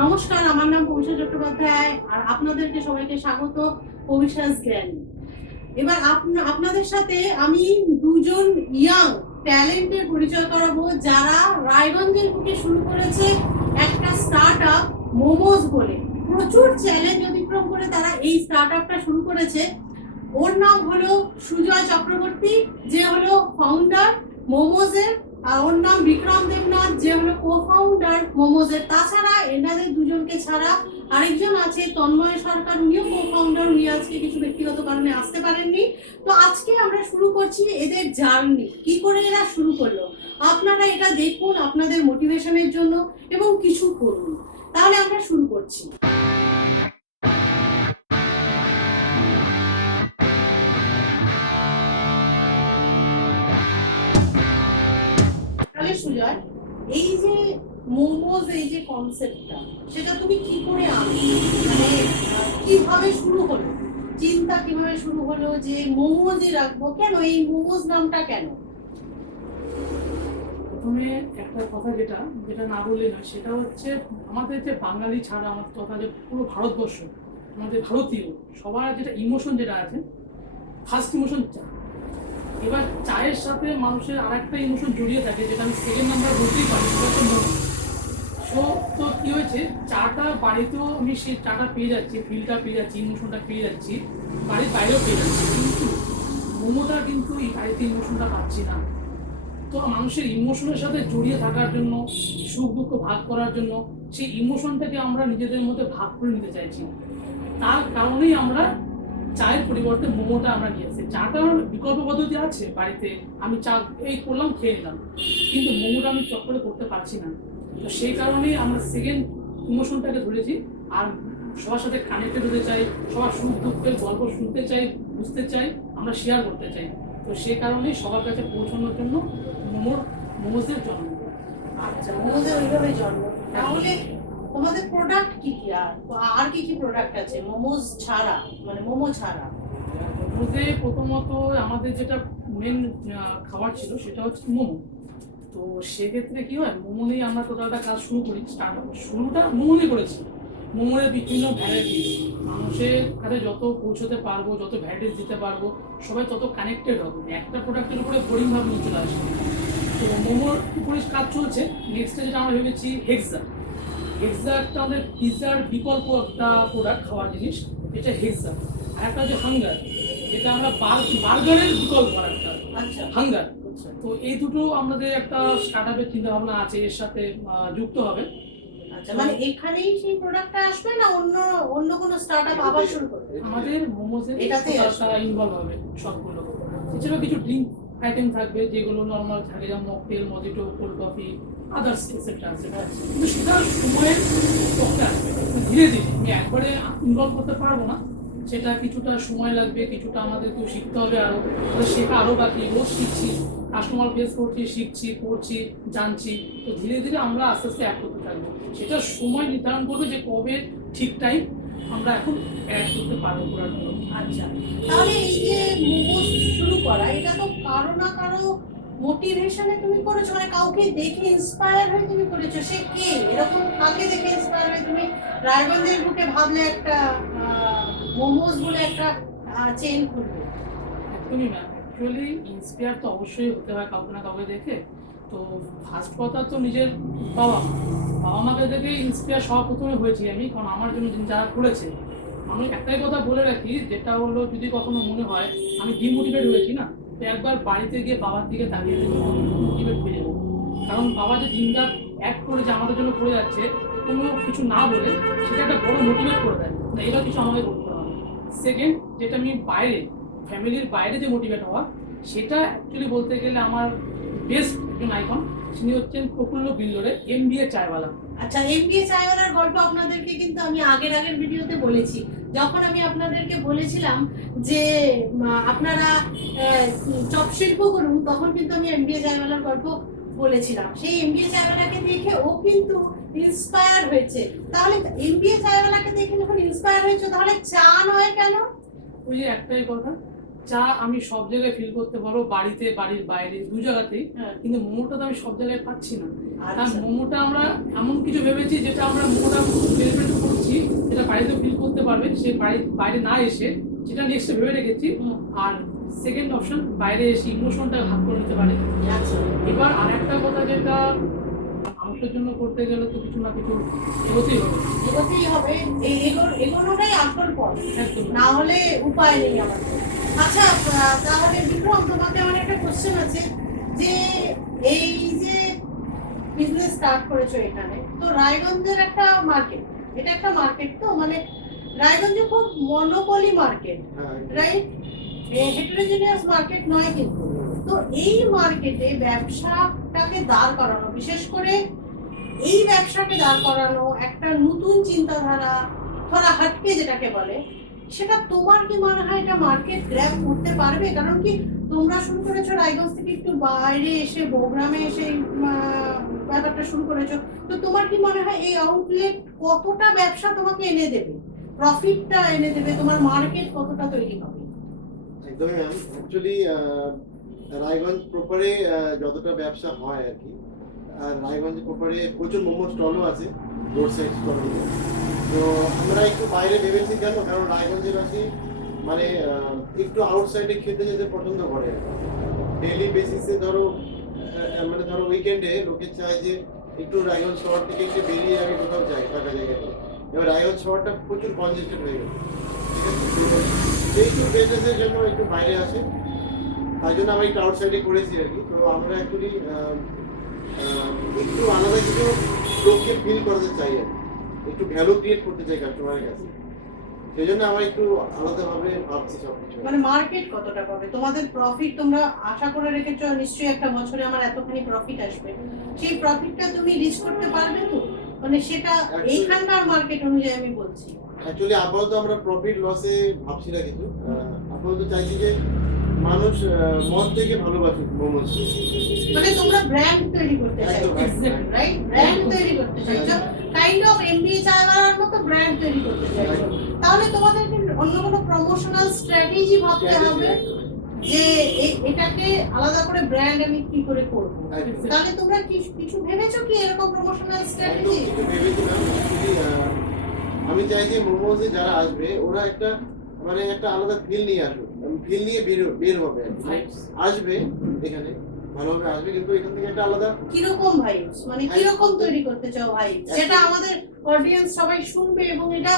নমস্কার, আমার নাম পবিশা চট্টোপাধ্যায় আর আপনাদেরকে সবাইকে স্বাগত পবিশাস জ্ঞান। এবার আপনাদের সাথে আমি দুজন ইয়াং ট্যালেন্টের পরিচয় করাবো, যারা রায়গঞ্জের বুকে শুরু করেছে একটা স্টার্ট আপ মোমোজ বলে। প্রচুর চ্যালেঞ্জ অতিক্রম করে তারা এই স্টার্ট আপটা শুরু করেছে। ওর নাম হলো সুজয় চক্রবর্তী, যে হলো ফাউন্ডার মোমোজের, আর ওর নাম বিক্রম দেবনাথ, যে হলো কো ফাউন্ডার মোমোজের। তাছাড়া এনাদের দুজনকে ছাড়া আরেকজন আছে তন্ময় সরকার, উনিও কো ফাউন্ডার। উনি আজকে কিছু ব্যক্তিগত কারণে আসতে পারেননি। তো আজকে আমরা শুরু করছি এদের জার্নি, কি করে এরা শুরু করলো। আপনারা এটা দেখুন আপনাদের মোটিভেশনের জন্য এবং কিছু করুন। তাহলে আমরা শুরু করছি। তাহলে সুজয়, এই যে মোমোজ, এই যে কনসেপ্টটা, সেটা তুমি কি করে আনলে? মানে কিভাবে শুরু হলো, চিন্তা কিভাবে শুরু হলো যে মোমোজই রাখবো? কেন এই মোমোজ নামটা কেন? প্রথমে একটা কথা যেটা যেটা না বললে না, সেটা হচ্ছে আমাদের যে বাঙালি ছাড়া আমাদের তথা যে পুরো ভারতবর্ষ, আমাদের ভারতীয় সবার যেটা ইমোশন যেটা আছে, ফার্স্ট ইমোশন চা। এবার চায়ের সাথে মানুষের আর একটা ইমোশন জড়িয়ে থাকে, যেটা আমি সেকেন্ড নাম্বার বলতেই পারি, সেটা হচ্ছে মন। সো তো কী হয়েছে, চাটা বাড়িতেও আমি সেই চাটা পেয়ে যাচ্ছি, ফিলটা পেয়ে যাচ্ছি, ইমোশনটা পেয়ে যাচ্ছি, বাড়ির বাইরেও পেয়ে যাচ্ছি, কিন্তু মোমোটা কিন্তু এই বাড়িতে ইমোশনটা পাচ্ছি না। তো মানুষের ইমোশনের সাথে জড়িয়ে থাকার জন্য, সুখ দুঃখ ভাগ করার জন্য সেই ইমোশনটাকে আমরা নিজেদের মধ্যে ভাগ করে নিতে চাইছি। তার কারণেই আমরা চায়ের পরিবর্তে মোমোটা আমরা নিয়ে আসি। চাটার বিকল্প পদ্ধতি আছে বাড়িতে, আমি চা এই করলাম, খেয়ে নিলাম, কিন্তু মোমোটা আমি চট করে করতে পারছি না। তো সেই কারণেই আমরা সেকেন্ড ইমোশনটাকে ধরেছি, আর সবার সাথে কানেক্টেড হতে চাই, সবার সুখ দুঃখের গল্প শুনতে চাই, বুঝতে চাই, আমরা শেয়ার করতে চাই। তো সেই কারণেই সবার কাছে পৌঁছানোর জন্য মোমোজের জন্ম। আচ্ছা, মোমোজের ওইভাবে জন্ম। তাহলে তোমাদের প্রোডাক্ট কি কি, আর কি কি প্রোডাক্ট আছে মোমোজ ছাড়া, মানে মোমো ছাড়া? মোমোতে প্রথমত আমাদের যেটা মেন খাবার ছিল সেটা হচ্ছে মোমো। তো সেক্ষেত্রে কি হয়, মোমো নিয়ে আমরা টোটালটা কাজ শুরু করি, শুরুটা মোমো নিয়ে করেছি। মোমোর বিভিন্ন ভ্যারাইটিস, মানুষের কাছে যত পৌঁছতে পারবো, যত ভ্যারাইটিস দিতে পারবো, সবাই তত কানেক্টেড হবে, একটা প্রোডাক্টের উপরে বোরিং ভাব নিয়ে চলে আসবে। তো মোমোর উপরে কাজ চলছে। নেক্সটে যেটা আমরা ভেবেছি হেক্সা। হেক্সা একটা আমাদের পিৎজার বিকল্প একটা প্রোডাক্ট, খাওয়ার জিনিস, এটা হেক্সা। আর একটা হচ্ছে হাঙ্গার, যেটা আমরা বার্গারের বিকল্প একটা। আচ্ছা, হাঙ্গার। তো এই দুটো আমাদের একটা স্টার্ট আপের চিন্তা ভাবনা আছে, এর সাথে যুক্ত হবে। আচ্ছা, মানে এখানেই সেই প্রোডাক্টটা আসবে না অন্য অন্য কোনো স্টার্টআপ আবার শুরু করবে? আমাদের মোমোজের এটাতেই ইনভলভ হবে সবগুলো। এছাড়াও কিছু ড্রিঙ্ক আইটেম থাকবে, যেগুলো নর্মাল থাকে, যেমন mocktail, মজিটো, cold coffee, others etcetera আছে। কিন্তু সেটা সময়ের পক্ষে আসবে, ধীরে ধীরে। আমি একবারে ইনভলভ করতে পারবো না, সেটা কিছুটা সময় লাগবে, কিছুটা আমাদেরকেও শিখতে হবে, আরও শেখা আরও বাকি, রোজ শিখছি, কাস্টমার ফেস করছি, শিখছি, পড়ছি, জানছি। তো ধীরে ধীরে আমরা আস্তে আস্তে অ্যাড করতে থাকবো। সেটা সময় নির্ধারণ করবে যে কবে ঠিক টাইম আমরা এখন অ্যাড করতে পারবো প্রোডাক্টগুলো। আচ্ছা, তাহলে এই যে মোমোস শুরু করা, এটা তো কারো না কারো মোটিভেশনে তুমি করেছো, মানে কাউকে দেখে ইন্সপায়ার হয়ে তুমি করেছো। সে কে? এরকম কাকে দেখে ইন্সপায়ার হয়ে তুমি রায়গঞ্জের বুকে ভাবলে একটা মোমোস বলে একটা চেইন খুলবে? একদমই ম্যাম, অ্যাকচুয়ালি ইন্সপায়ার তো অবশ্যই হতে হয় কাউকে না কাউকে দেখে। তো ফার্স্ট কথা তো নিজের বাবা মা, বাবা মাকে দেখে ইন্সপায়ার সবার প্রথমে হয়েছি আমি, কারণ আমার জন্য যারা করেছে। আমি একটাই কথা বলে রাখি, যেটা হলো, যদি কখনো মনে হয় আমি ডিমোটিভেট হয়েছি না, তো একবার বাড়িতে গিয়ে বাবার দিকে তাকিয়ে মোটিভেট হয়ে যাবো। কারণ বাবা যে দিনটা এক করে যে আমাদের জন্য করে যাচ্ছে, কোনো কিছু না বলে, সেটা একটা বড় মোটিভেট করে দেয় না, এবার কিছু আমাকে করতে হবে। সেকেন্ড, যেটা আমি বাইরে, ফ্যামিলির বাইরে যে মোটিভেট হওয়া, সেটা অ্যাকচুয়ালি বলতে গেলে আমার বেস্ট একজন আইকন, তিনি হচ্ছেন প্রফুল্ল বিল্ডরে, MBA চায়ওয়ালা। আচ্ছা, এমবিএ চায়ওয়ালার গল্প আপনাদেরকে কিন্তু আমি আগের ভিডিওতে বলেছি। যখন আমি আপনাদেরকে বলেছিলাম যে আপনারা চপ শিল্প করুন, তখন কিন্তু আমি এমবিএ চায়ওয়ালার গল্প বলেছিলাম। সেই এমবিএ চায়ওয়ালাকে দেখে ও কিন্তু ইন্সপায়ার হয়েছে। তাহলে এমবিএ চায়ওয়ালাকে দেখে যখন ইন্সপায়ার হয়েছে, তাহলে চা নয় কেন? ওই যে একটাই কথা, চা আমি সব জায়গায় ফিল করতে পারবো, বাড়িতে, বাড়ির বাইরে, দু জায়গাতেই। কিন্তু মোমোটা তো আমি সব জায়গায় পাচ্ছি না। আর আচ্ছা মোমোটা আমরা এমন কিছু ভেবেছি যেটা আমরা মোমোটা সেলিব্রেট করছি, যেটা বাড়িতে ফিল করতে পারবে, সে বাইরে না এসে সেটা নেক্সট ভেবে রেখেছি। হুম, আর সেকেন্ড অপশন, বাইরে এসে ইমোশনটা ভাগ করে নিতে পারে। আচ্ছা এবার আর একটা কথা, যেটা মানুষের জন্য করতে গেলে তো কিছু না কিছু এগোতেই হবে। এগোতেই হবে, এই এগোনোটাই আসল পথ, একদম। না হলে উপায় নেই আমাদের। আচ্ছা তাহলে বিক্রম, তোমাকে আমার একটা কোশ্চেন আছে, যে এই যে বিজনেস স্টার্ট করেছো এখানে, তো রায়গঞ্জের একটা মার্কেট, এটা একটা মার্কেট, তো মানে রায়গঞ্জে খুব মনোপলি মার্কেট, রাইট? হেটেরোজেনিয়াস মার্কেট নয় কিন্তু। তো এই মার্কেটে ব্যবসাটাকে দাঁড় করানো, বিশেষ করে এই ব্যবসাকে দাঁড় করানো, একটা নতুন চিন্তাধারা, ধরা হাটকে যেটাকে বলে, সেটা তোমার কি মনে হয় এটা মার্কেট গ্র্যাব করতে পারবে? কারণ কি তোমরা শুরু করেছো রায়গঞ্জ থেকে একটু বাইরে এসে বগুড়ামে এসে এই, ব্যাপারটা শুরু করেছো, তো তোমার কি মনে হয় এই আউটলেট কতটা ব্যবসা তোমাকে এনে দেবে, প্রফিটটা এনে দেবে, তোমার মার্কেট কতটা তৈরি হবে? একদমই ম্যাম। অ্যাকচুয়ালি রায়গঞ্জ প্রপারে যতটা ব্যবসা হয় আর কি, আর রায়গঞ্জ প্রপারে প্রচুর মোমো স্টলও আছে, রোড সাইড স্টল। তো আমরা একটু বাইরে ভেবেছি কেন, কারণ রায়গঞ্জের বাসী মানে একটু আউটসাইডে খেতে যেতে পছন্দ করে। ডেইলি বেসিসে ধরো মানে ধরো উইকেন্ডে লোকে চায় যে একটু রায়গঞ্জ শহর থেকে একটু বেরিয়ে আমি কোথাও যাই ফাঁকা জায়গাতে। এবার রায়গঞ্জ শহরটা প্রচুর কনজেস্টেড হয়ে গেছে, ঠিক আছে? একটু বিজনেসের জন্য একটু বাইরে আসে, তাই জন্য আমরা একটু আউটসাইডে করেছি আর কি। তো আমরা অ্যাকচুয়ালি একটু আলাদা কিছু লোককে ফিল করাতে চাই আর কি, একটু ভ্যালু ক্রিয়েট করতে চাই কাস্টমারের কাছে। সেই জন্য আমরা একটু আলাদাভাবে ভাবছি সবকিছু। মানে মার্কেট কতটা পাবে, তোমাদের প্রফিট তোমরা আশা করে রেখেছো নিশ্চয়ই একটা বছরে আমার এতখানি প্রফিট আসবে, সেই প্রফিটটা তুমি রিচ করতে পারবে তো? মানে সেটা এইখানকার মার্কেট অনুযায়ী আমি বলছি। অ্যাকচুয়ালি আপাতত আমরা প্রফিট লসে ভাবছি না কিছু। আপাতত চাইছি যে মানুষ মন থেকে ভালোবাসুক মোমোস। মানে তোমরা ব্র্যান্ড তৈরি করতে চাইছো, একদম, রাইট? ব্র্যান্ড তৈরি করতে চাইছো, কাইন্ড অফ এমবিএ চালানোর মতো ব্র্যান্ড তৈরি করতে চাইছো। তাহলে তোমাদেরকে অন্য কোনো প্রমোশনাল স্ট্র্যাটেজি ভাবতে হবে, যে এটাকে আলাদা করে ব্র্যান্ড আমি কি করে করব। তাহলে তোমরা কিছু ভেবেছো কি এরকম প্রমোশনাল স্ট্র্যাটেজি? একটু ভেবেছিলাম। Actually, আমি চাই যে মোমোসে যারা আসবে ওরা একটা মানে একটা আলাদা ফিল নিয়ে আসবে, ফিল নিয়ে বের হবে আর কি। আসবে এখানে ভালোভাবে আসবে, কিন্তু এখান থেকে একটা আলাদা কিরকম ভাইবস, মানে কিরকম তৈরি করতে চাও ভাইবস, যেটা আমাদের অডিয়েন্স সবাই শুনবে, এবং এটা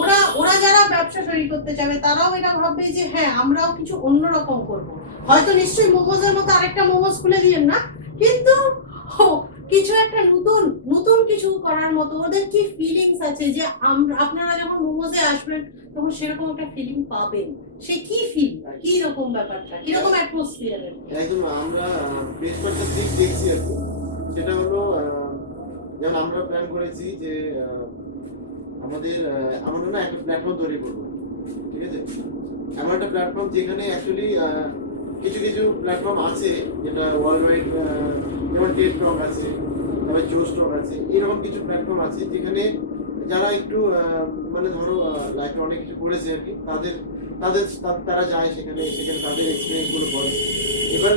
ওরা ওরা যারা ব্যবসা তৈরি করতে চাবে তারাও এটা ভাববে যে হ্যাঁ আমরাও কিছু অন্যরকম করব। হয়তো নিশ্চয়ই মোমোজের মতো আরেকটা মোমোজ খুলে দিয়েন না, কিন্তু কিছু একটা নতুন নতুন কিছু করার মতো ওদের কি ফিলিংস আছে, যে আপনারা যখন মোমোজে আসবেন তখন সেরকম একটা ফিলিং পাবেন, সে কি ফিল, কি রকম ব্যাপারটা, কি রকম অ্যাটমসফিয়ার? একদম। আমরা বেশ কয়েকটা দিক দেখছি আর কি। সেটা হলো যেমন আমরা প্ল্যান করেছি যে আমরা না একটা প্ল্যাটফর্ম তৈরি করবো, ঠিক আছে? এমন একটা প্ল্যাটফর্ম যেখানে অ্যাকচুয়ালি কিছু কিছু প্ল্যাটফর্ম আছে যেটা ওয়ার্ল্ড ওয়াইড, যেমন টেড টক আছে, তারপরে জো স্টক আছে, এরকম কিছু প্ল্যাটফর্ম আছে যেখানে যারা একটু মানে ধরো লাইফে অনেক কিছু করেছে আর কি, তারা যায় সেখানে তাদের এক্সপিরিয়েন্স গুলো বলে। এবার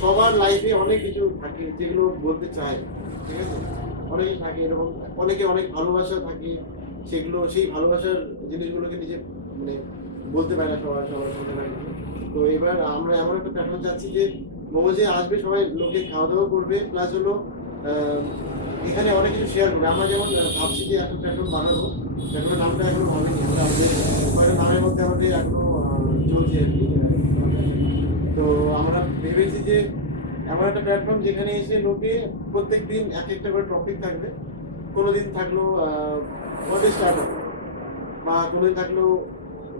সবার লাইফে অনেক কিছু থাকে যেগুলো বলতে চায়, ঠিক আছে? অনেকে থাকে এরকম, অনেকে অনেক ভালোবাসা থাকে, সেগুলো সেই ভালোবাসার জিনিসগুলোকে নিজে মানে বলতে পারে না সবার সাথে না। তো এবার আমরা এমন একটা প্ল্যাটফর্ম চাচ্ছি যে মোমোজে আসবে সবাই, লোকে খাওয়া দাওয়া করবে, প্লাস হলো এখানে অনেক কিছু শেয়ার করবে। আমরা যেমন ভাবছি যে একটা প্ল্যাটফর্ম বানাবো, প্ল্যাটফর্মের নামটা এখনো ভাবেনি, আমরা আমাদের নামের মধ্যে আমাদের এখনো চলছে আর কি। তো আমরা ভেবেছি যে এমন একটা প্ল্যাটফর্ম যেখানে এসে লোকে প্রত্যেকদিন এক একটা করে টপিক থাকবে। কোনোদিন থাকলো স্টার্ট আপ, বা কোনোদিন থাকলো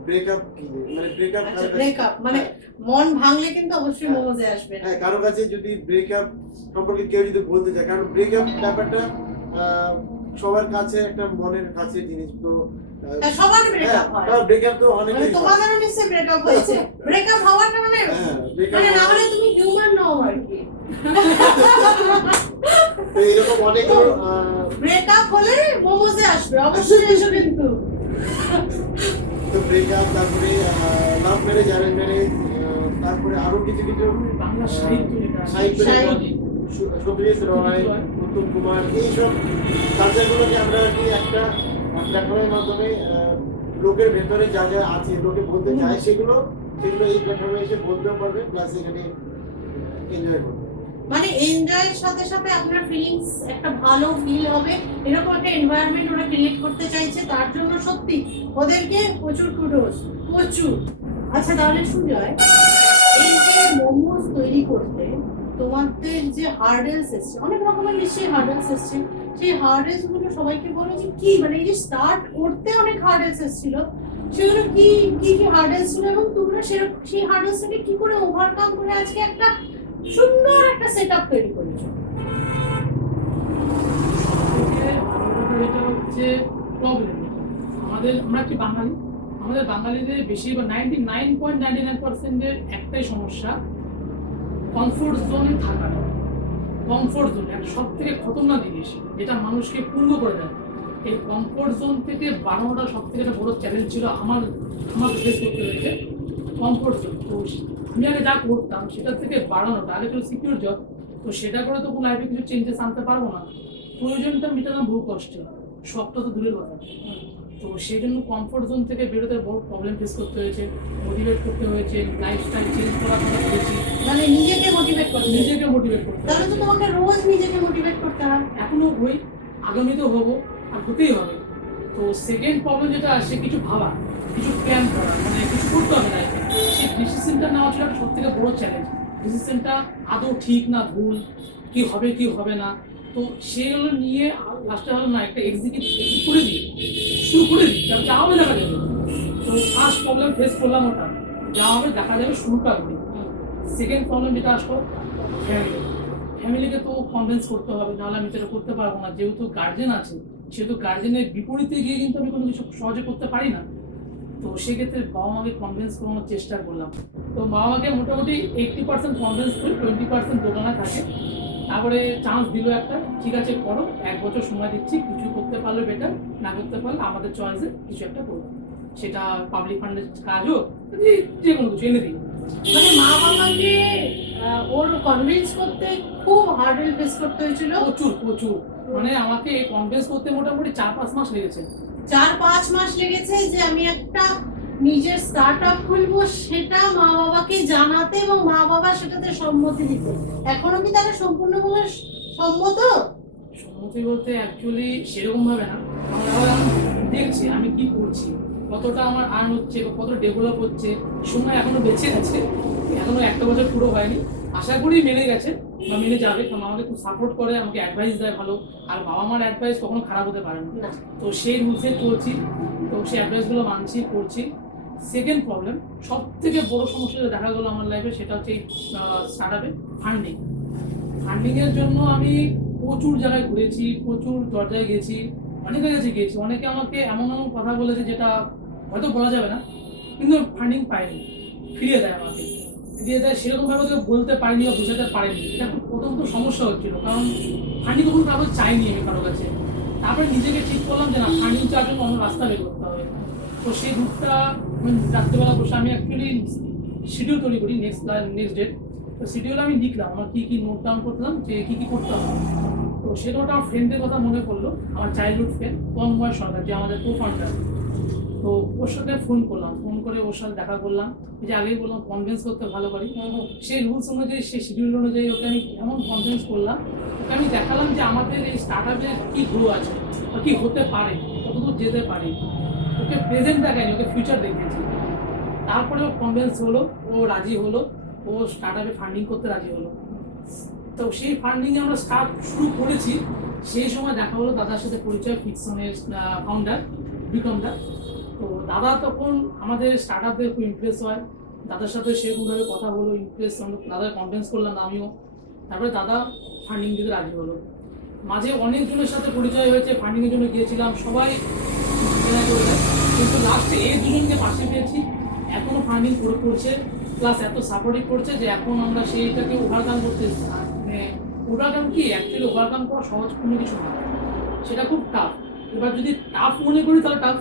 ব্রেকআপ, কি মানে ব্রেকআপ, ব্রেকআপ মানে মন ভাঙলে কিন্তু অবশ্যই মোমোজে আসবে। হ্যাঁ, কারো কাছে যদি ব্রেকআপ সম্পর্কে কেউ যদি বলতে চায়, কারণ ব্রেকআপ ব্যাপারটা সবার কাছে একটা মনের কাছে জিনিস। তো সবার ব্রেকআপ হয়, ব্রেকআপ তো অনেক, মানে তোমাদেরও নিশ্চয়ই ব্রেকআপ হয়েছে। ব্রেকআপ হওয়াটা মানে মানে না হলে তুমি হিউম্যান নও আর কি। তো এরকম অনেক ব্রেকআপ হলে মোমোজে আসবে অবশ্যই, এসো কিন্তু। তো ব্রেকআপ, তারপরে লাভ ম্যারেজ, অ্যারেঞ্জ ম্যারেজ, তারপরে আরো কিছু কিছু বাংলা সাহিত্য সতীশ রয়, উত্তম কুমার, এইসব কালচারগুলোকে আমরা আর কি একটা প্ল্যাটফর্মের মাধ্যমে লোকের ভেতরে যা যা আছে, লোকে বলতে চায় সেগুলো এই প্ল্যাটফর্মে এসে বলতেও পারবে, প্লাস এখানে এনজয় করবে। মানে এনজয়ের সাথে সাথে আপনার ফিলিংস একটা ভালো ফিল হবে, এরকম একটা এনভায়রনমেন্ট ওরা ক্রিয়েট করতে চাইছে, তার জন্য সত্যি ওদেরকে প্রচুর কুডোস, প্রচুর। আচ্ছা তাহলে সুজয়, এই যে মোমোস তৈরি করতে তোমাদের যে হার্ডেলস এসছে, অনেক রকমের নিশ্চয়ই হার্ডেলস এসছে, সেই হার্ডেলস গুলো সবাইকে বলো যে কি, মানে এই যে স্টার্ট করতে অনেক হার্ডেলস এসেছিল, সেগুলো কি কি কি হার্ডেলস ছিল, এবং তোমরা সেই হার্ডেলসটাকে কি করে ওভারকাম করে আজকে একটা সুন্দর একটা সেটআপ তৈরি করেছো? এটা হচ্ছে প্রবলেম। আমরা একটি বাঙালি, আমাদের বাঙালিদের বেশিরভাগ 99.99% একটাই সমস্যা, কমফোর্ট জোনে থাকা। কমফোর্ট জোন একটা সব থেকে খতরনাক জিনিস, যেটা মানুষকে পূর্ণ করে দেয়। এই কমফোর্ট জোন থেকে বাড়ানোটা সব থেকে একটা বড় চ্যালেঞ্জ ছিল আমার ফেস করতে হয়েছে। কমফোর্ট জোন, তো আমি আগে যা করতাম সেটার থেকে বাড়ানোটা, আগে ছিল সিকিউর জব, তো সেটা করে তো কোনো লাইফে কিছু চেঞ্জেস আনতে পারবো না, প্রয়োজনটা মেটালাম বহু কষ্টে, সবটা তো দূরের কথা। তো সেই জন্য কমফোর্ট জোন থেকে বেরোতে বড় প্রবলেম ফেস করতে হয়েছে, মোটিভেট করতে হয়েছে, লাইফস্টাইল চেঞ্জ করার কথা হয়েছে, মানে নিজেকে মোটিভেট করতে, নিজেকে মোটিভেট করতে। তাহলে তো তোমাকে রোজ নিজেকে মোটিভেট করতে হয়। এখনো হই, আগামীতেও হবো, আর হতেই হবে। তো সেকেন্ড প্রবলেম যেটা আসে, কিছু ভাবা, কিছু প্ল্যান করা, মানে কিছু করতে হবে লাইফে, সেই ডিসিশনটা নেওয়া ছিল একটা সব থেকে বড় চ্যালেঞ্জ। ডিসিশনটা আদৌ ঠিক না ভুল, কি হবে কি হবে না, তো সেগুলো নিয়ে লাস্টে হলো না একটা এক্সিকিউট করে দিই, শুরু করে দিই, তারপর যা হবে দেখা যাবে। তো ফার্স্ট প্রবলেম ফেস করলাম ওটা, যা হবে দেখা যাবে, শুরুটা করি। সেকেন্ড প্রবলেম যেটা আসলো, ফ্যামিলিকে তো কনভিন্স করতে হবে, নাহলে আমি সেটা করতে পারবো না। যেহেতু গার্জেন আছে, সেহেতু গার্জেনের বিপরীতে গিয়ে কিন্তু আমি কোনো কিছু সহজে করতে পারি না। তো সেক্ষেত্রে বাবা মাকে কনভিন্স করানোর চেষ্টা করলাম। তো বাবা মাকে মোটামুটি 80% কনভিন্স করি, 20% দোকানে থাকে। তারপরে চান্স দিল একটা, ঠিক আছে করো, 1 বছর সময় দিচ্ছি, কিছু করতে পারলে বেটার, না করতে পারলে আমাদের চয়েসে কিছু একটা করবো, সেটা পাবলিক ফান্ডের কাজ হোক, যে কোনো কিছু এনে দিই। মানে মা বাবাকে ওর কনভিন্স করতে খুব হার্ডেল ফেস করতে হয়েছিল। প্রচুর প্রচুর, মানে আমাকে কনভিন্স করতে মোটামুটি 4-5 মাস লেগেছে। 4-5 মাস লেগেছে যে আমি একটা নিজের স্টার্টআপ খুলবো, সেটা মা বাবাকে জানাতে এবং মা বাবা সেটাতে সম্মতি দিতে। এখনো কি তারা সম্পূর্ণভাবে সম্মত? সম্মতি বলতে অ্যাকচুয়ালি সেরকম ভাবে না, আমি দেখছি আমি কি করছি, কতটা আমার আর্ন হচ্ছে, কতটা ডেভেলপ হচ্ছে, সময় এখনো বেঁচে আছে, এখনো 1 বছর পুরো হয়নি। আশা করি মেনে গেছে বা মেনে যাবে, কারণ আমাকে খুব সাপোর্ট করে, আমাকে অ্যাডভাইস দেয় ভালো, আর বাবা মার অ্যাডভাইস কখনো খারাপ হতে পারে না। তো সেই রুলসে চলছি, তো সেই অ্যাডভাইসগুলো মানছি, করছি। সেকেন্ড প্রবলেম, সব থেকে বড় সমস্যা যেটা দেখা গেলো আমার লাইফে, সেটা হচ্ছে এই স্টার্টআপে ফান্ডিং। ফান্ডিংয়ের জন্য আমি প্রচুর জায়গায় ঘুরেছি, প্রচুর দরজায় গেছি, অনেকের কাছে গিয়েছি, অনেকে আমাকে এমন এমন কথা বলেছে যেটা হয়তো বলা যাবে না, কিন্তু ফান্ডিং পাইনি, ফিরিয়ে দেয় আমাকে, ফিরিয়ে দেয় সেরকমভাবে ওকে বলতে পারিনি বা বোঝাতে পারিনি। এটা প্রথমত সমস্যা হচ্ছিল, কারণ ফান্ডিং তখন কারো চাইনি আমি কারো কাছে। তারপরে নিজেকে ঠিক করলাম যে না, ফান্ডিং চাওয়ার জন্য অন্য রাস্তা বের করতে হবে। তো সেই রুটটা রাত্রেবেলা বসে আমি অ্যাকচুয়ালি শিডিউল তৈরি করি, নেক্সট ডেট। তো শিডিউল আমি লিখলাম, আমার কী কী নোট ডাউন করলাম যে কী কী করতে হবে। তো সেটা ওটা আমার ফ্রেন্ডের কথা মনে পড়লো, আমার চাইল্ডহুড ফ্রেন্ড তন্ময় সরকার, যে আমাদের কো ফাউন্ডার। তো ওর সাথে ফোন করলাম, ফোন করে ওর সাথে দেখা করলাম, যে আগেই বললাম কনভিন্স করতে ভালো পারি। সেই রুলস অনুযায়ী, সেই শিডিউল অনুযায়ী ওকে আমি এমন কনভিন্স করলাম, ওকে আমি দেখালাম যে আমাদের এই স্টার্টআপের কী গ্রো আছে বা কী হতে পারে, কতদূর যেতে পারে। ওকে প্রেজেন্ট দেখায়নি, ওকে ফিউচার দেখেছি। তারপরে ও কনভিন্স হলো, ও রাজি হলো, ও স্টার্টআপে ফান্ডিং করতে রাজি হলো। তো সেই ফান্ডিংয়ে আমরা শুরু করেছি। সেই সময় দেখা হলো দাদার সাথে পরিচয়, ফিক্সনের ফাউন্ডার বিক্রম দা। তো দাদা তখন আমাদের স্টার্টআপে খুব ইমপ্রেস হয়, দাদার সাথে সেরকমভাবে কথা হলো, ইমপ্রেস, দাদা কনভিন্স করলাম আমিও। তারপরে দাদা ফান্ডিং দিতে রাজি হলো। মাঝে অনেকজনের সাথে পরিচয় হয়েছে, ফান্ডিংয়ের জন্য গিয়েছিলাম, সবাই কেনা করে দেয়, কিন্তু লাস্টে এই দুজনকে পাশে পেয়েছি, এখনও ফান্ডিং করছে, প্লাস এত সাপোর্টিভ করছে যে এখন আমরা সেইটাকে ওভারকাম করতে, মানে ওভারকাম কি অ্যাকচুয়ালি ওভারকাম করা সহজ কোনো কিছু না, সেটা খুব টাফ। এবার যদি টাফ মনে করি তাহলে টাফ,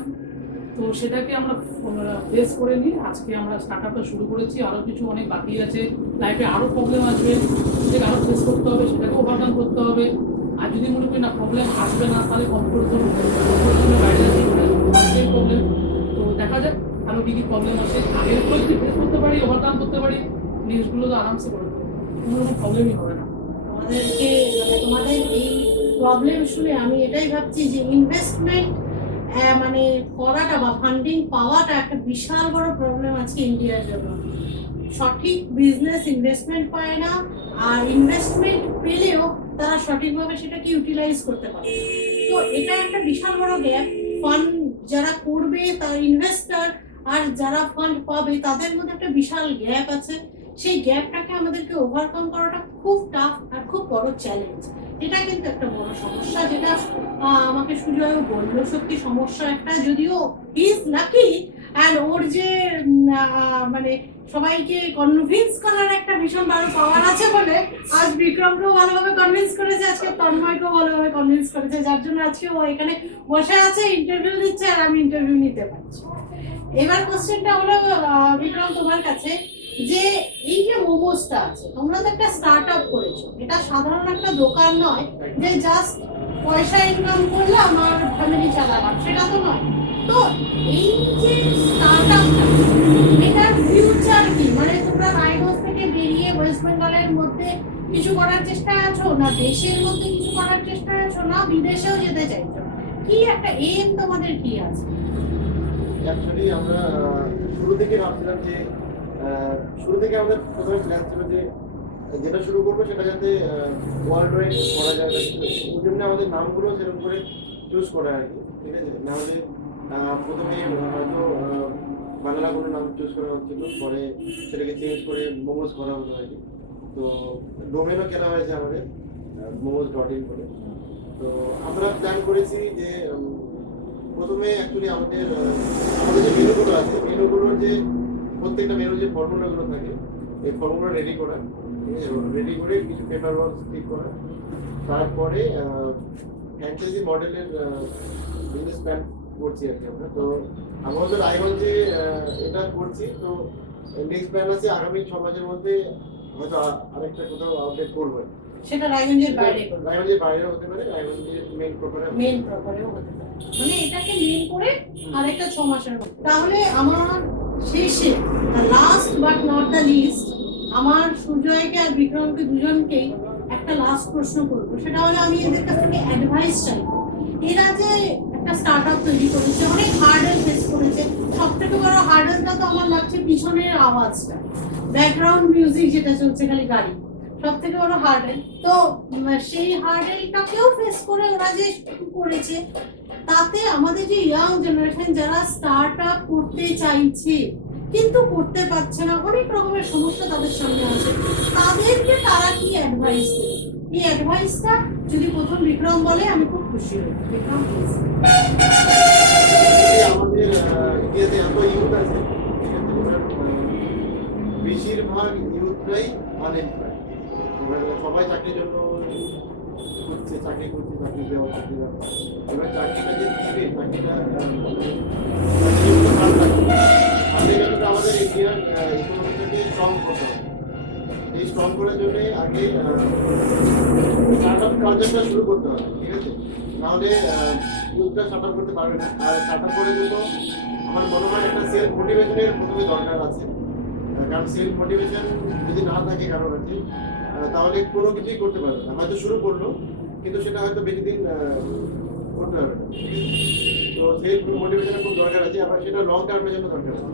তো সেটাকে আমরা ফেস করে নিয়ে আজকে আমরা স্টার্ট আপটা শুরু করেছি। আরও কিছু অনেক বাকি আছে, লাইফে আরও প্রবলেম আসবে, সেটাকে আরও ফেস করতে হবে, সেটাকে ওভারকাম করতে হবে। আর যদি মনে করি না প্রবলেম আসবে না, তাহলে কমফোর্ট জোন বাইরে আসবে প্রবলেম। তো দেখা যাক আরও কী কী প্রবলেম আসে, আগের তো যদি ফেস করতে পারি, ওভারকাম করতে পারি, জিনিসগুলো তো আরামসে করে দেবো, কোনো রকম প্রবলেমই হবে না। তোমাদেরকে মানে তোমাদের এই প্রবলেম শুনে আমি এটাই ভাবছি যে ইনভেস্টমেন্ট মানে করাটা বা ফান্ডিং পাওয়াটা একটা বিশাল বড় প্রবলেম আছে ইন্ডিয়ার জন্য। সঠিক বিজনেস ইনভেস্টমেন্ট পায় না, আর ইনভেস্টমেন্ট পেলেও তারা সঠিকভাবে সেটাকে ইউটিলাইজ করতে পারে। তো এটা একটা বিশাল বড় গ্যাপ। ফান্ড যারা করবে তার ইনভেস্টার আর যারা ফান্ড পাবে তাদের মধ্যে একটা বিশাল গ্যাপ আছে। সেই গ্যাপটাকে আমাদেরকে ওভারকাম করাটা খুব টাফ আর খুব বড় চ্যালেঞ্জ। এটা কিন্তু একটা বড় সমস্যা, যেটা আমাকে সুজয় বললো, সত্যি সমস্যা একটা। যদিও ইজ লাকি অ্যান্ড ওর যে মানে সবাইকে কনভিন্স করার একটা ভীষণ বড় পাওয়ার আছে বলে আজ বিক্রমকেও ভালোভাবে কনভিন্স করেছে, আজকে তন্ময়কেও ভালোভাবে কনভিন্স করেছে, যার জন্য আজকে ও এখানে বসে আছে, ইন্টারভিউ দিচ্ছে আর আমি ইন্টারভিউ নিতে পারছি। এবার কোশ্চেনটা হলো বিক্রম তোমার কাছে, যে এই যে মোমোসটা আছে, তোমরা তো একটা স্টার্ট আপ করেছো, এটা সাধারণ একটা দোকান নয় যে জাস্ট পয়সা ইনকাম করলাম আর ফ্যামিলি চালালাম, সেটা তো নয়। তো এই যে স্টার্ট আপটা, এটার ফিউচার কি? মানে তোমরা রায়গঞ্জ থেকে বেরিয়ে ওয়েস্ট বেঙ্গলের মধ্যে কিছু করার চেষ্টায় আছো, না দেশের মধ্যে কিছু করার চেষ্টায় আছো, না বিদেশেও যেতে চাইছো? কি একটা এম তোমাদের কি আছে? অ্যাকচুয়ালি আমরা শুরু থেকে ভাবছিলাম যে শুরু থেকে আমাদের প্রথমে প্ল্যান ছিল যে যেটা শুরু করবো সেটা যাতে ওয়ার্ল্ড ওয়াইড করা যায়। ওই জন্য আমাদের নামগুলো সেরকম করে চুজ করা আর কি, ঠিক আছে। নাহলে প্রথমে হয়তো বাংলা কোনো নাম চুজ করা হচ্ছিল, পরে সেটাকে চেঞ্জ করে মোমোজ করা হতো আর কি। তো ডোমেনও কেনা হয়েছে আমাদের momoz.in বলে। তো আমরা প্ল্যান করেছি যে প্রথমে অ্যাকচুয়ালি আমাদের যে মেনুগুলো আছে, মেনুগুলোর যে প্রত্যেকটা মেনু যে ফর্মুলাগুলো থাকে, এই ফর্মুলা রেডি করা, রেডি করে কিছু পেপার ওয়ার্ক ঠিক করা, তারপরে ফ্র্যাঞ্চাইজি মডেলের বিজনেস প্ল্যান করছি আর কি আমরা। তো আমাদের রায়গঞ্জে এটা করছি। তো নেক্সট প্ল্যান আছে আগামী 6 মাসের মধ্যে হয়তো আরেকটা কোথাও আউটলেট করবো। সেটা রায়গঞ্জের বাইরে করবে? রায়গঞ্জের বাইরেও হতে পারে, রায়গঞ্জের মেইন প্রপারেও হতে পারে, মানে এটাকে মেইন করে আরেকটা 6 মাসের মধ্যে। তাহলে আমার শেষে, last but not the least, আমার সুজয়কে আর বিক্রমকে দুজনকেই একটা লাস্ট প্রশ্ন করবো। সেটা হলো আমি এদের কাছ থেকে অ্যাডভাইস চাইবো। এরা যে একটা স্টার্ট আপ তৈরি করেছে, অনেক হার্ডেল ফেস করেছে। সব থেকে বড় হার্ডেলটা তো আমার লাগছে পিছনের আওয়াজটা, ব্যাকগ্রাউন্ড মিউজিক যেটা চলছে খালি গাড়ি, সব থেকে বড় হার্ডেল। তো সেই হার্ডেলটাকেও ফেস করে ওরা যে শুরু করেছে, তাতে আমাদের যে ইয়াং জেনারেশন যারা স্টার্ট আপ করতে চাইছে কিন্তু করতে পারছে না, অনেক রকমের সমস্যা তাদের সামনে আছে, তাদেরকে তারা কি অ্যাডভাইস দেবে? এই অ্যাডভাইসটা যদি প্রথম বিক্রম বলে আমি খুব খুশি হই। বিক্রম প্লিজ। আমাদের ইন্ডিয়াতে এত ইউথ আছে, বেশিরভাগ ইউথরাই আনএমপ্লয়েড। এবার সবাই চাকরির জন্য করছে, চাকরি করছে, চাকরি দেওয়া, চাকরি দেওয়া। এবার চাকরিটা যে দিবে, চাকরিটা আমাদের জন্য আমাদের ইন্ডিয়ান ইকোনমিটাকে স্ট্রং করতে হবে। এই স্ট্রং করার জন্য আগে স্টার্ট আপ কালচারটা শুরু করতে হবে, ঠিক আছে। নাহলে ইউথটা স্টার্ট আপ করতে পারবে না। আর স্টার্ট আপ করার জন্য আমার মনে হয় একটা সেলফ মোটিভেশনের প্রথমে দরকার আছে। কারণ সেলফ মোটিভেশন যদি না থাকে কারোর কাছে, তাহলে কোনো কিছুই করতে পারবে না। হয়তো শুরু করলো কিন্তু সেটা হয়তো বেশি দিন করতে পারবে না। তো সেলফ মোটিভেশনের খুব দরকার আছে, আবার সেটা লং টার্মের জন্য দরকার আছে।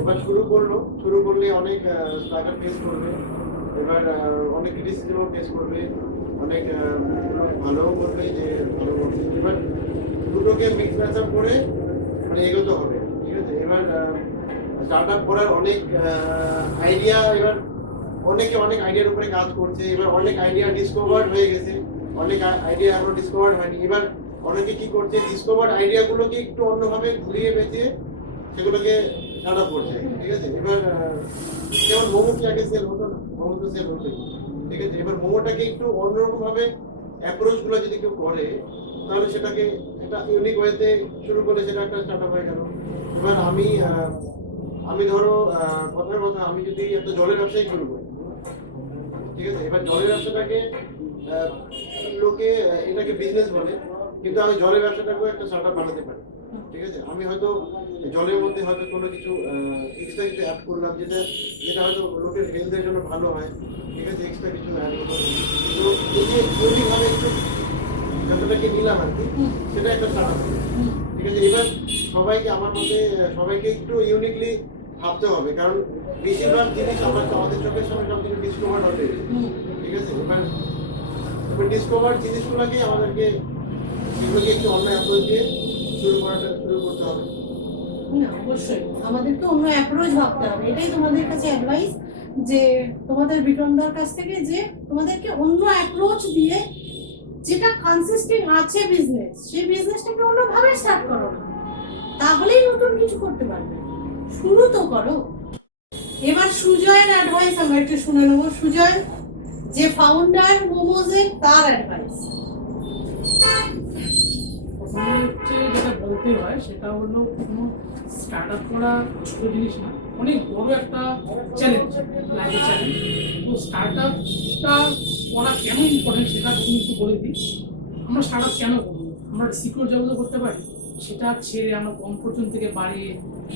এবার শুরু করলে অনেক স্ট্রাগল ফেস করবে, এবার অনেক ক্রিটিসিজমও ফেস করবে, অনেক ভালোও করবে যে ভালো করছে। এবার দুটোকে মিক্স ম্যাচ আপ করে মানে এগোতে হবে, ঠিক আছে। এবার স্টার্ট আপ করার অনেক আইডিয়া, এবার অনেকে অনেক আইডিয়ার উপরে কাজ করছে। এবার অনেক আইডিয়া ডিসকভার্ড হয়ে গেছে, অনেক আইডিয়া এখনো ডিসকভার্ড হয়নি। এবার অনেকে কি করছে, ডিসকভার্ড আইডিয়াগুলোকে একটু অন্যভাবে ঘুরিয়ে বেঁচে সেগুলোকে স্টার্ট আপ করছে, ঠিক আছে। এবার যেমন মোমো কি আগে সেল হতো না, মোমো তো সেল হতোই, ঠিক আছে। এবার মোমোটাকে একটু অন্যরকম ভাবে অ্যাপ্রোচগুলো যদি কেউ করে তাহলে সেটাকে একটা ইউনিক ওয়েতে শুরু করলে সেটা একটা স্টার্টআপ হয়ে গেল। এবার আমি ধরো কথার কথা, আমি যদি একটা জলের ব্যবসায়ী শুরু করি, ঠিক আছে, এবার জলের ব্যবসাটাকে লোকে এটাকে বিজনেস বলে, কিন্তু আমি জলের ব্যবসাটাকেও একটা স্টার্টআপ বানাতে পারি। ঠিক আছে, আমি হয়তো জলের মধ্যে হয়তো কোনো কিছু এক্সট্রা কিছু অ্যাড করলাম, যেটা যেটা হয়তো লোকের হেলথের জন্য ভালো হয়। ঠিক আছে, এক্সট্রা কিছু অ্যাড করলাম, তো এই যে ইউনিকভাবে একটু যতটাকে নিলাম আর কি, সেটা একটা স্টার্টআপ। ঠিক আছে, এবার সবাইকে আমার মতে সবাইকে একটু ইউনিকলি ভাবতে হবে, কারণ বেশিরভাগ জিনিস আমরা তো আমাদের চোখের সামনে সব কিছু ডিসকভার হবে। ঠিক আছে, এবার ডিসকভার জিনিসগুলোকে আমাদেরকে সেগুলোকে একটু অন্য অ্যাপ্রোচ দিয়ে শুরু করতে হবে। না, অবশ্যই আমাদেরকে অন্য অ্যাপ্রোচ ভাবতে হবে। এটাই তোমাদের কাছে অ্যাডভাইস, যে তোমাদের বিক্রমদার কাছ থেকে, যে তোমাদেরকে অন্য অ্যাপ্রোচ দিয়ে যেটা কনসিস্টেন্ট আছে বিজনেস, সেই বিজনেসটাকে অন্যভাবে স্টার্ট করো না, তাহলেই নতুন কিছু করতে পারবে। শুরু তো করো। এবার সুজয়ের অ্যাডভাইস আমরা একটু শুনে নেবো। সুজয়, যে ফাউন্ডার মোমোজের, তার অ্যাডভাইস। প্রথমে হচ্ছে যেটা বলতে হয় সেটা হলো, কোনো স্টার্ট আপ করা ছোটো জিনিস না, অনেক বড় একটা চ্যালেঞ্জ, লাইফের চ্যালেঞ্জ। তো স্টার্ট আপটা করা কেন ইম্পর্টেন্ট সেটা প্রথমে একটু বলে দিই। আমরা স্টার্ট আপ কেন করবো? আমরা সিকিউর জবও করতে পারি, সেটা ছেড়ে আমরা কমফোর্ট জোন থেকে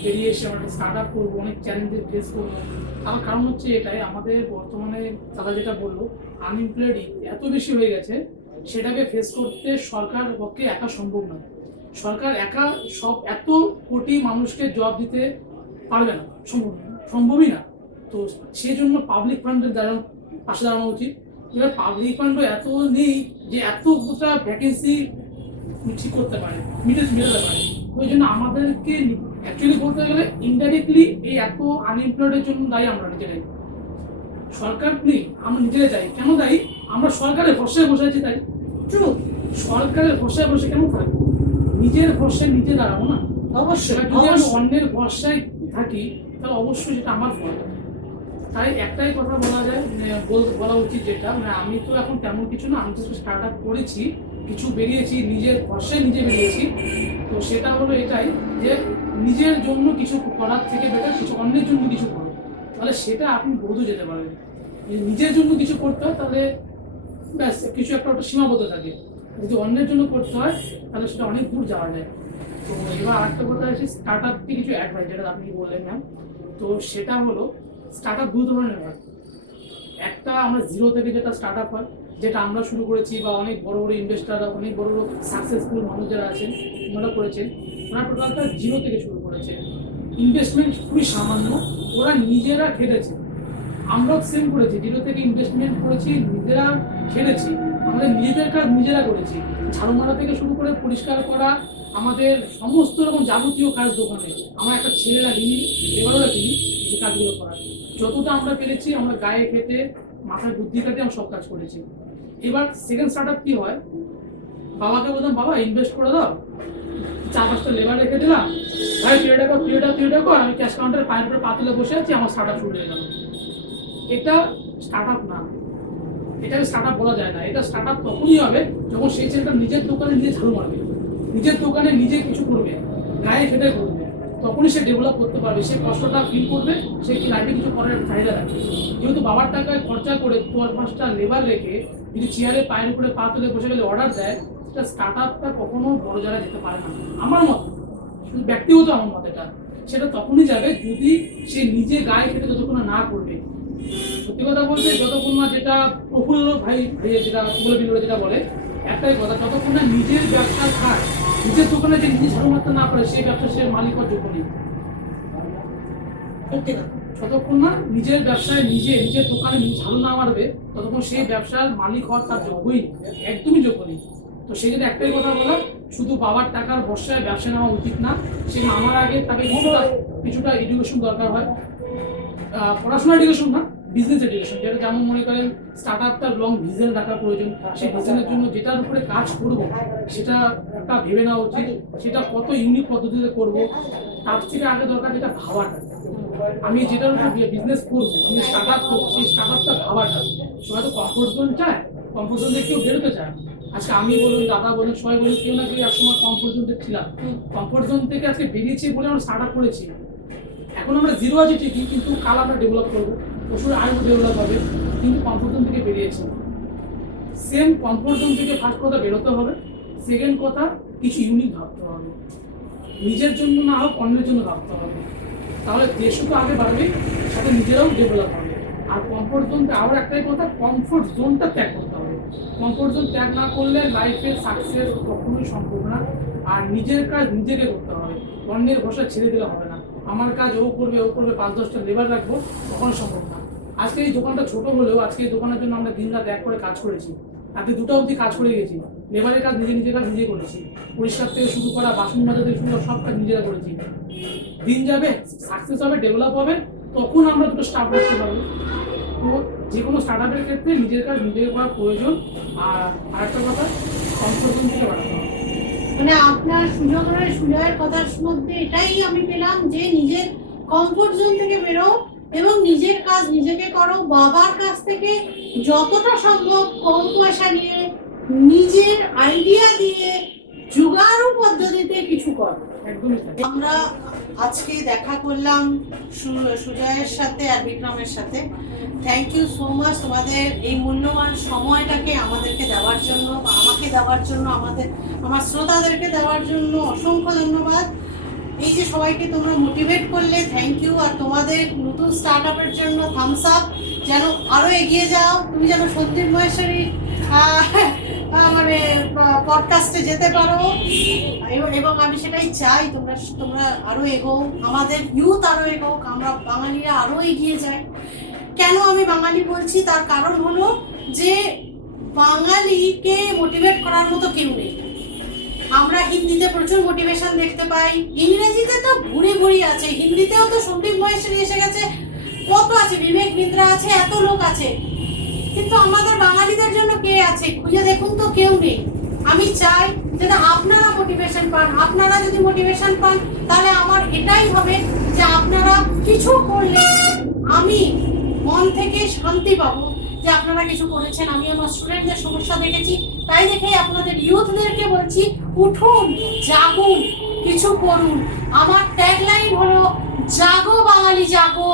বেরিয়ে এসে আমরা স্টার্ট আপ করবো, অনেক চ্যালেঞ্জের ফেস করবো। তার কারণ হচ্ছে এটাই, আমাদের বর্তমানে তারা যেটা বললো, আনএমপ্লয়েড এত বেশি হয়ে গেছে, সেটাকে ফেস করতে সরকার পক্ষে একা সম্ভব নয়। সরকার একা এত কোটি মানুষকে জব দিতে পারবে না, সম্ভবই না। তো সেই জন্য পাবলিক ফান্ডের পাশে দাঁড়ানো উচিত। এবার পাবলিক ফান্ডও এত নেই যে এতটা ভ্যাকেন্সি ঠিক করতে পারে, মেটাতে পারে। ওই জন্য আমাদেরকে অ্যাকচুয়ালি বলতে গেলে ইনডাইরেক্টলি এই এত আনএমপ্লয়েডের জন্য দায়ী আমরা নিজেরাই। সরকার নেই, আমরা নিজেরাই দায়ী। কেন দায়ী? আমরা সরকারের ভরসায় বসে আছি, তাই ট্রু। সরকারের ভরসায় বসে কেন থাকবো? নিজের ভরসায় নিজে দাঁড়াবো না? অবশ্যই। যদি আমি অন্যের ভরসায় থাকি তাহলে অবশ্যই সেটা আমার ফল। তাই একটাই কথা বলা যায়, বলা উচিত যেটা, আমি তো এখন তেমন কিছু না, আমি তো স্টার্ট আপ করেছি, কিছু বেরিয়েছি, নিজের ভরসায় নিজে বেরিয়েছি। তো সেটা হলো এটাই যে নিজের জন্য কিছু করার থেকে বেটার কিছু অন্যের জন্য কিছু করো, তাহলে সেটা আপনি বহু যেতে পারবেন। নিজের জন্য কিছু করতে হয় তাহলে ব্যাস কিছু একটা সীমাবদ্ধ থাকে, যদি অন্যের জন্য করতে হয় তাহলে সেটা অনেক দূর যাওয়া যায়। তো এবার আরেকটা কথা আছে, স্টার্ট আপকে কিছু অ্যাডভাইস, যেটা আপনি বললেন ম্যাম। তো সেটা হলো, স্টার্ট আপ দু ধরনের হয়। একটা আমরা জিরো থেকে যেটা স্টার্ট আপ হয়, যেটা আমরা শুরু করেছি, বা অনেক বড় বড় ইনভেস্টাররা, অনেক বড় বড় সাকসেসফুল মানুষ যারা আছেন ওনারা করেছেন, ওরা টোটালটা জিরো থেকে শুরু করেছে, ইনভেস্টমেন্ট খুবই সামান্য, ওরা নিজেরা খেটেছে। আমরাও সেম করেছি, জিরো থেকে ইনভেস্টমেন্ট করেছি, নিজেরা খেলেছি, আমাদের নিজেদের কাজ নিজেরা করেছি, ঝাড়ু মারা থেকে শুরু করে পরিষ্কার করা, আমাদের সমস্ত রকম যাবতীয় কাজ দোকানে আমরা একটা ছেলে রাখিনি, লেবারও রাখিনি, যে কাজগুলো করার যতটা আমরা পেরেছি আমরা গায়ে খেতে মাথায় বুদ্ধি কাটে আমরা সব কাজ করেছি। এবার সেকেন্ড স্টার্ট আপ কি হয়, বাবাকে বললাম, বাবা ইনভেস্ট করে দাও, 4-5টা লেবার রেখে দিলাম, ভাই পিরিয়ডটা কর, আমি ক্যাশ কাউন্টারে পায়ের উপরে পাতলে বসে আছি, আমার স্টার্ট আপ শুরু হয়ে গেল। এটা স্টার্ট আপ না, এটাকে স্টার্ট আপ বলা যায় না। এটা স্টার্ট আপ তখনই হবে যখন সেই ছেলেটা নিজের দোকানে নিজে ঝাড়ু মারবে, নিজের দোকানে নিজে কিছু করবে, গায়ে খেটে করবে, তখনই সে ডেভেলপ করতে পারবে, সে কষ্টটা ফিল করবে, সে কি লাইফে কিছু করার চাহিদা রাখবে। যেহেতু বাবার টাকায় খরচা করে 4-5টা লেবার রেখে যদি চেয়ারে পায়ের উপরে পা তুলে বসে গেলে অর্ডার দেয়, সেটা স্টার্ট আপটা কখনো বড় জায়গায় যেতে পারে না আমার মত, শুধু ব্যক্তিগত আমার মত। এটা সেটা তখনই যাবে যদি সে নিজে গায়ে খেটে যতক্ষণ না করবে। সত্যি কথা বলতে, যতক্ষণ না, যেটা প্রফুল্ল ভাইয়ের যেটা বলে দিল, যেটা বলে একটাই কথা, যতক্ষণ না নিজের ব্যবসা খায়, নিজের দোকানে যে নিজে ঝাড়ু মারতে না পারে, সেই ব্যবসা সে মালিক হওয়ার যোগ্য নেই। যতক্ষণ না নিজের ব্যবসায় নিজের দোকানে ঝাড়ু না মারবে, ততক্ষণ সেই ব্যবসার মালিক হওয়ার তার যোগ্যই নেই, একদমই যোগ্য নেই। তো সেই জন্য একটাই কথা বলা, শুধু বাবার টাকার ভরসায় ব্যবসা নেওয়া উচিত না। সেখানে আমার আগে তাকে কিছুটা এডুকেশন দরকার হয়, পড়াশোনা এডুকেশন না, বিজনেস এডুকেশন, যেটা যেমন মনে করেন স্টার্ট আপটার লং ভিজন রাখা প্রয়োজন, সেই ভিজনের জন্য যেটার উপরে কাজ করব সেটা একটা ভেবে নেওয়া উচিত, সেটা কত ইউনিক পদ্ধতিতে করব, তার থেকে আগে দরকার যেটা ভাবাটা। আমি যেটার উপরে বিজনেস করবো, আমি স্টার্ট আপ করবো, সেই স্টার্ট আপটা ভাবাটা। সবাই তো কমফোর্ট জোন চায়, কমফোর্ট জোন থেকে কেউ বেরোতে চায়, আজকে আমি বলুন, দাদা বলুন, সবাই বলুন, কেউ না কেউ একসময় কমফোর্ট জোনে ছিলাম। কমফোর্ট জোন থেকে আজকে বেরিয়েছি বলে আমরা স্টার্ট আপ করেছি। এখন আমরা জিরো আছি ঠিকই, কিন্তু কাল আমরা ডেভেলপ করবো, ওষুধ আরও ডেভেলপ হবে, কিন্তু কমফোর্ট জোন থেকে বেরিয়েছি। সেম কমফোর্ট জোন থেকে ফার্স্ট কথা বেরোতে হবে, সেকেন্ড কথা কিছু ইউনিক ভাবতে হবে, নিজের জন্য না হোক অন্যের জন্য ভাবতে হবে, তাহলে দেশও তো আগে বাড়বে, সাথে নিজেরাও ডেভেলপ হবে। আর কমফোর্ট জোন, আবার একটাই কথা, কমফোর্ট জোনটা ত্যাগ করতে হবে। কমফোর্ট জোন ত্যাগ না করলে লাইফে সাকসেস কখনোই সম্ভব না। আর নিজের কাজ নিজেকে করতে হবে, অন্যের ভরসা ছেড়ে দিলে হবে না। আমার কাজ ও করবে, 5-10টা লেবার রাখবো, কখনো সম্ভব না। আজকে এই দোকানটা ছোট হলেও আজকে এই দোকানের জন্য আমরা দিন রাত এক করে কাজ করেছি, রাতে 2টা অবধি কাজ করে গেছি। লেবারের কাজ নিজের কাজ নিজে করেছি, পরিষ্কার থেকে শুরু করা, বাসন মাজা থেকে শুরু করা, সব কাজ নিজেরা করেছি। দিন যাবে, সাকসেস হবে, ডেভেলপ হবে, তখন আমরা দুটো স্টাফ রাখতে পারবো। তো যে কোনো স্টার্ট আপের ক্ষেত্রে নিজের কাজ নিজের করা প্রয়োজন। আর আরেকটা কথা, কমফোর্ট জোন থেকে বাড়াতে হবে। মানে আপনার সুজয়ের কথার মধ্যে এটাই আমি পেলাম যে নিজের কমফোর্ট জোন থেকে বেরো এবং নিজের কাজ নিজেকে করো। বাবার কাছ থেকে যতটা সম্ভব কম পয়সা নিয়ে, নিজের আইডিয়া দিয়ে, জুগাড়ু পদ্ধতিতে কিছু করো। একদমই তাই। আমরা আজকে দেখা করলাম সুজয়ের সাথে আর বিক্রমের সাথে। থ্যাংক ইউ সো মাচ তোমাদের এই মূল্যবান সময়টাকে আমাদেরকে দেওয়ার জন্য, বা আমাকে দেওয়ার জন্য, আমার শ্রোতাদেরকে দেওয়ার জন্য অসংখ্য ধন্যবাদ। এই যে সবাইকে তোমরা মোটিভেট করলে, থ্যাংক ইউ। আর তোমাদের নতুন স্টার্ট আপের জন্য থামস আপ, যেন আরো এগিয়ে যাও। তুমি যেন সন্দীপ মহেশ্বরী মানে পডকাস্টে যেতে পারো, এবং আমি সেটাই চাই। তোমরা আরো এগো, আমাদের ইউথ আরো এগোক, আমরা বাঙালিরা আরো এগিয়ে যাই। কেন আমি বাঙালি বলছি, তার কারণ হলো যে বাঙালিকে মোটিভেট করার মতো কেউ নেই। আমরা হিন্দিতে প্রচুর মোটিভেশন দেখতে পাই, ইংরেজিতে তো ভুরি ভুরি আছে, হিন্দিতেও তো সন্দীপ মহেশ্বরী এসে গেছে, কত আছে, বিবেক বিন্দ্রা আছে, এত লোক আছে, কিন্তু আমাদের বাঙালিদের জন্য কে আছে? খুঁজে দেখুন তো, কেউ নেই। আমি চাই যাতে আপনারা মোটিভেশন পান। আপনারা যদি মোটিভেশন পান, তাহলে আমার এটাই হবে যে আপনারা কিছু করলে আমি মন থেকে শান্তি পাবো যে আপনারা কিছু করেছেন। আমি আমার স্টুডেন্টদের সমস্যা দেখেছি, তাই দেখেই আপনাদের ইউথদেরকে বলছি, উঠুন, জাগুন, কিছু করুন। আমার ট্যাগলাইন হলো, জাগো বাঙালি জাগো,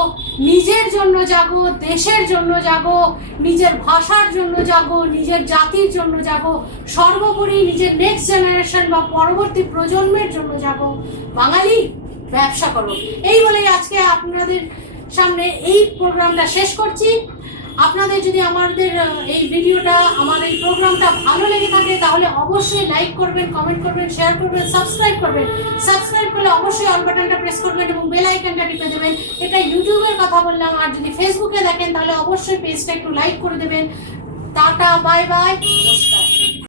নিজের জন্য জাগো, দেশের জন্য জাগো, নিজের ভাষার জন্য জাগো, নিজের জাতির জন্য জাগো, সর্বোপরি নিজের নেক্সট জেনারেশন বা পরবর্তী প্রজন্মের জন্য জাগো। বাঙালি ব্যবসা করো। এই বলেই আজকে আপনাদের সামনে এই প্রোগ্রামটা শেষ করছি। আপনাদের যদি আমাদের এই ভিডিওটা, আমার এই প্রোগ্রামটা ভালো লেগে থাকে, তাহলে অবশ্যই লাইক করবেন, কমেন্ট করবেন, শেয়ার করবেন, সাবস্ক্রাইব করবেন। সাবস্ক্রাইব করলে অবশ্যই অল বাটনটা প্রেস করবেন এবং বেল আইকনটা টিপে দেবেন। এটা ইউটিউবের কথা বললাম। আর যদি ফেসবুকে দেখেন, তাহলে অবশ্যই পেজটা একটু লাইক করে দেবেন। Tata, bye bye.